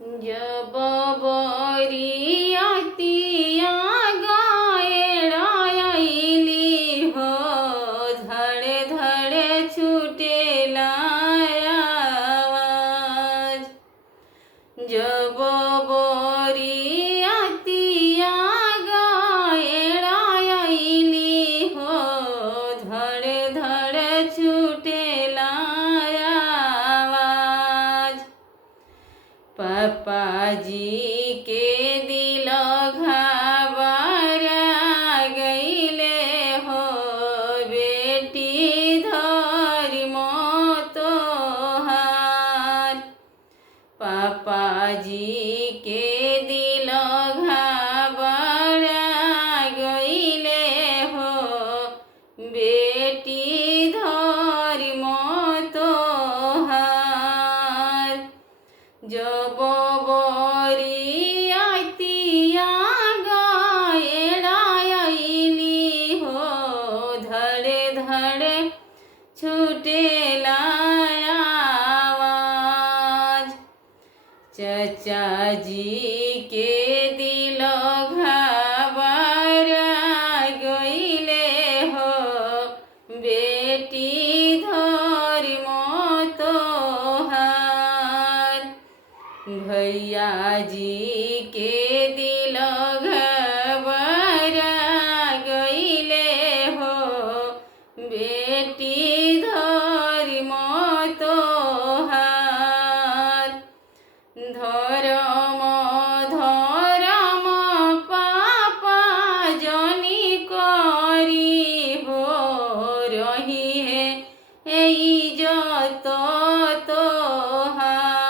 जब बरियातिया गायली हो धड़े धड़े छूटेला आवाज। जब बरियातिया गायली हो धड़े धड़े छूटेला आवाज। पापा जी के दिल घबरा गईले हो बेटी धरि मोतोहार। पापा जी के दिल घबरा गईले हो बेटी धरि मोतोहार। जब बरियातिया गायली हो धड़े धड़े छूटेला आवाज। चचा जी के दिल घबरा गईले हो बेटी धरि मोतोहार। भैया जी के दिल घबरा गईले हो बेटी धरि मोतोहार। धर्म धर्म पापा जनी करी हो रही है इज्जत तोहार।